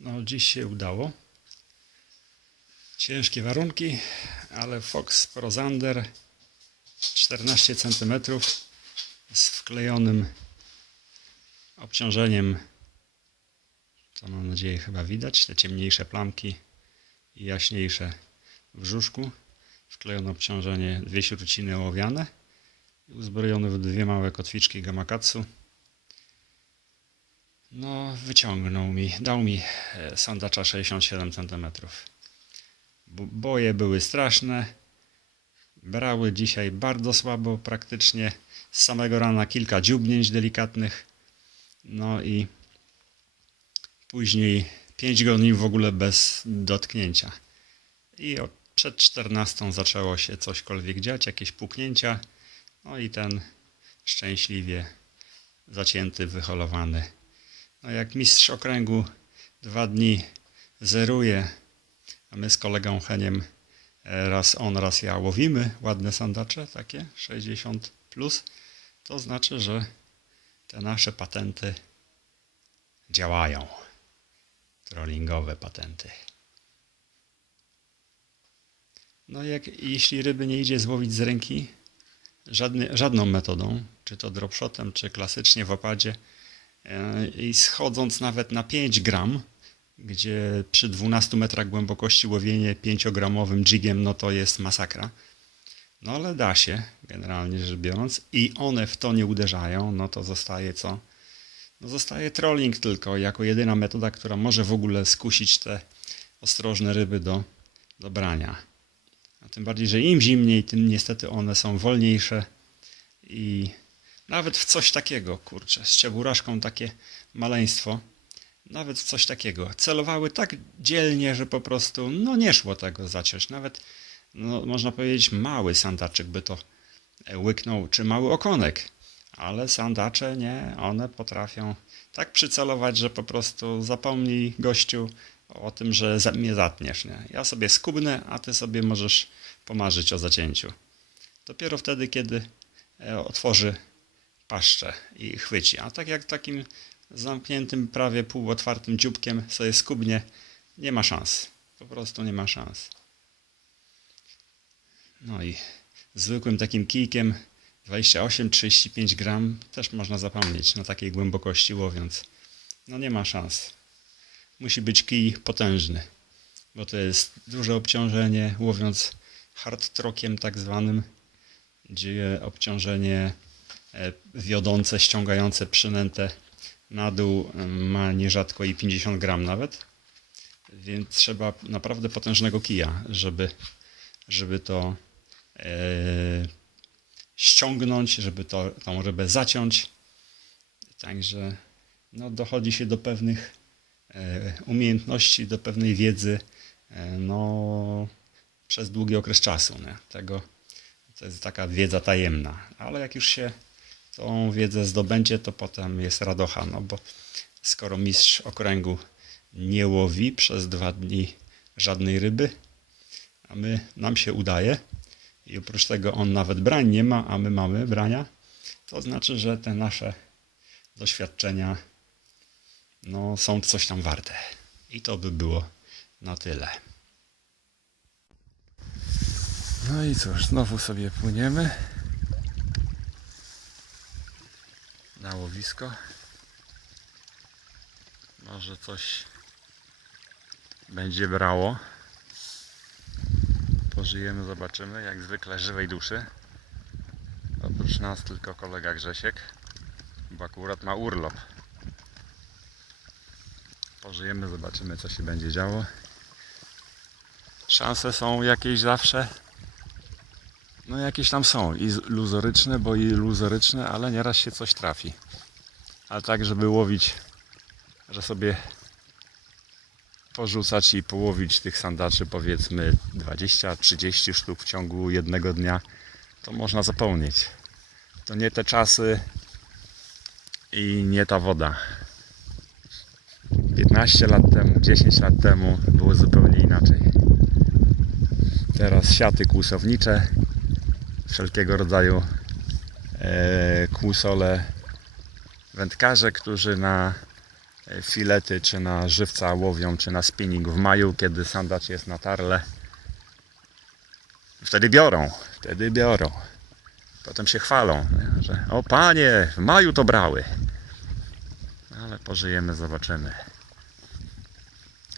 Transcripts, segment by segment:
No, dziś się udało. Ciężkie warunki, ale Fox Pro Zander 14 cm z wklejonym obciążeniem. To mam nadzieję chyba widać, te ciemniejsze plamki i jaśniejsze w brzuszku. Wklejone obciążenie, dwie śruciny ołowiane uzbrojony w dwie małe kotwiczki Gamakatsu. No, wyciągnął mi, dał mi e, sandacza 67 cm. Bo- Boje były straszne. Brały dzisiaj bardzo słabo, praktycznie z samego rana kilka dziubnięć delikatnych. No i później 5 godzin w ogóle bez dotknięcia. I przed 14 zaczęło się cośkolwiek dziać, jakieś puknięcia. No i ten szczęśliwie zacięty, wyholowany. No jak mistrz okręgu dwa dni zeruje, a my z kolegą Heniem e, raz on, raz ja łowimy ładne sandacze, takie 60 plus, to znaczy, że te nasze patenty działają. Trollingowe patenty. No jak jeśli ryby nie idzie złowić z ręki, żadny, żadną metodą, czy to dropshotem, czy klasycznie w opadzie, i schodząc nawet na 5 gram, gdzie przy 12 metrach głębokości łowienie 5-gramowym jigiem, no to jest masakra. No ale da się, generalnie rzecz biorąc, i one w to nie uderzają, no to zostaje co? No zostaje trolling tylko, jako jedyna metoda, która może w ogóle skusić te ostrożne ryby do, do brania. A tym bardziej, że im zimniej, tym niestety one są wolniejsze i nawet w coś takiego, kurczę, z czeburaszką takie maleństwo, nawet w coś takiego. Celowały tak dzielnie, że po prostu no nie szło tego zaciąć. Nawet no, można powiedzieć mały sandaczek by to e, łyknął, czy mały okonek. Ale sandacze nie, one potrafią tak przycelować, że po prostu zapomnij gościu o tym, że mnie zatniesz. Nie? Ja sobie skubnę, a ty sobie możesz pomarzyć o zacięciu. Dopiero wtedy, kiedy e, otworzy paszczę i chwyci. A tak jak takim zamkniętym, prawie półotwartym dzióbkiem sobie skubnie, nie ma szans. Po prostu nie ma szans. No i zwykłym takim kijkiem 28-35 gram też można zapomnieć na takiej głębokości łowiąc. No nie ma szans. Musi być kij potężny, bo to jest duże obciążenie łowiąc hard trokiem tak zwanym, gdzie obciążenie wiodące, ściągające przynętę na dół e, ma nierzadko i 50 gram nawet. Więc trzeba naprawdę potężnego kija, żeby, żeby to e, ściągnąć, żeby to, tą rybę zaciąć. Także no, dochodzi się do pewnych e, umiejętności, do pewnej wiedzy e, no, przez długi okres czasu. Nie? Tego, to jest taka wiedza tajemna, ale jak już się tą wiedzę zdobędzie, to potem jest radocha, no bo skoro mistrz okręgu nie łowi przez dwa dni żadnej ryby, a my, nam się udaje i oprócz tego on nawet brań nie ma, a my mamy brania, to znaczy, że te nasze doświadczenia no, są coś tam warte. I to by było na tyle. No i cóż, znowu sobie płyniemy na łowisko. Może coś będzie brało. Pożyjemy, zobaczymy. Jak zwykle żywej duszy. Oprócz nas tylko kolega Grzesiek, bo akurat ma urlop. Pożyjemy, zobaczymy co się będzie działo. Szanse są jakieś zawsze. No jakieś tam są i z- luzoryczne, bo i luzoryczne, ale nieraz się coś trafi. A tak, żeby łowić, że sobie porzucać i połowić tych sandaczy powiedzmy 20-30 sztuk w ciągu jednego dnia, to można zapomnieć. To nie te czasy i nie ta woda. 15 lat temu, 10 lat temu było zupełnie inaczej. Teraz siaty kłusownicze, wszelkiego rodzaju e, kłusole wędkarze, którzy na e, filety, czy na żywca łowią, czy na spinning w maju, kiedy sandacz jest na tarle. Wtedy biorą, wtedy biorą. Potem się chwalą, że o panie, w maju to brały. Ale pożyjemy, zobaczymy.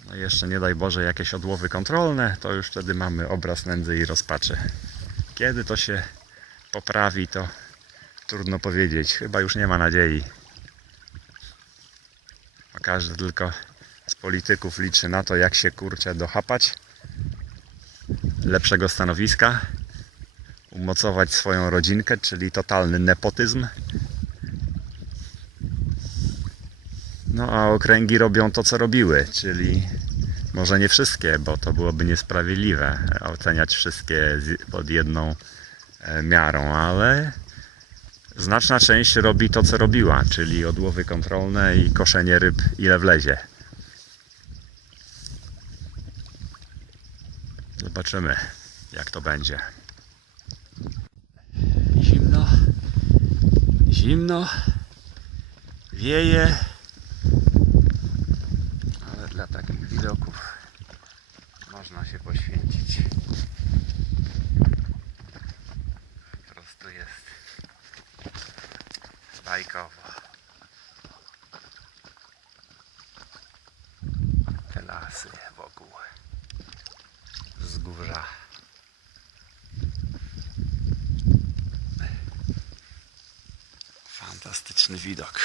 No jeszcze nie daj Boże jakieś odłowy kontrolne, to już wtedy mamy obraz nędzy i rozpaczy. Kiedy to się poprawi, to trudno powiedzieć. Chyba już nie ma nadziei. A każdy tylko z polityków liczy na to, jak się kurczę dochapać lepszego stanowiska, umocować swoją rodzinkę, czyli totalny nepotyzm. No a okręgi robią to, co robiły, czyli może nie wszystkie, bo to byłoby niesprawiedliwe oceniać wszystkie pod jedną e, miarą, ale znaczna część robi to, co robiła, czyli odłowy kontrolne i koszenie ryb, ile wlezie. Zobaczymy, jak to będzie. Zimno, zimno, wieje, ale dla takich widoków można się poświęcić. Po prostu jest bajkowo. Te lasy wokół wzgórza. Fantastyczny widok.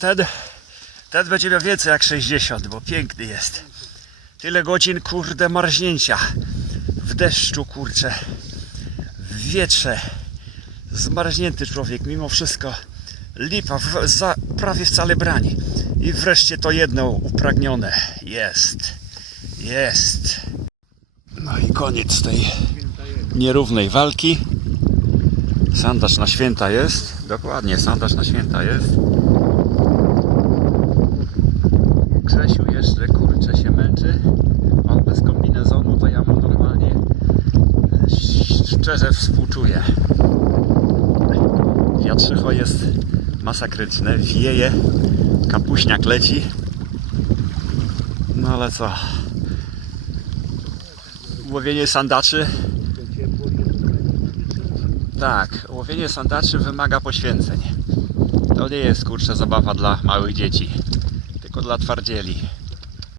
Ten, ten będzie miał więcej jak 60, bo piękny jest. Tyle godzin, kurde, marznięcia. W deszczu, kurcze. W wietrze. Zmarznięty człowiek, mimo wszystko. Lipa, w, za, prawie wcale brani. I wreszcie to jedno upragnione. Jest. Jest. No i koniec tej nierównej walki. Sandacz na święta jest. Dokładnie, sandacz na święta jest. Jeszcze kurczę się męczy. On bez kombinezonu to ja mu normalnie e, szczerze współczuję. Wiatrzycho jest masakryczne, wieje, kapuśniak leci. No ale co? Łowienie sandaczy. Tak, łowienie sandaczy wymaga poświęceń. To nie jest kurczę zabawa dla małych dzieci, tylko dla twardzieli.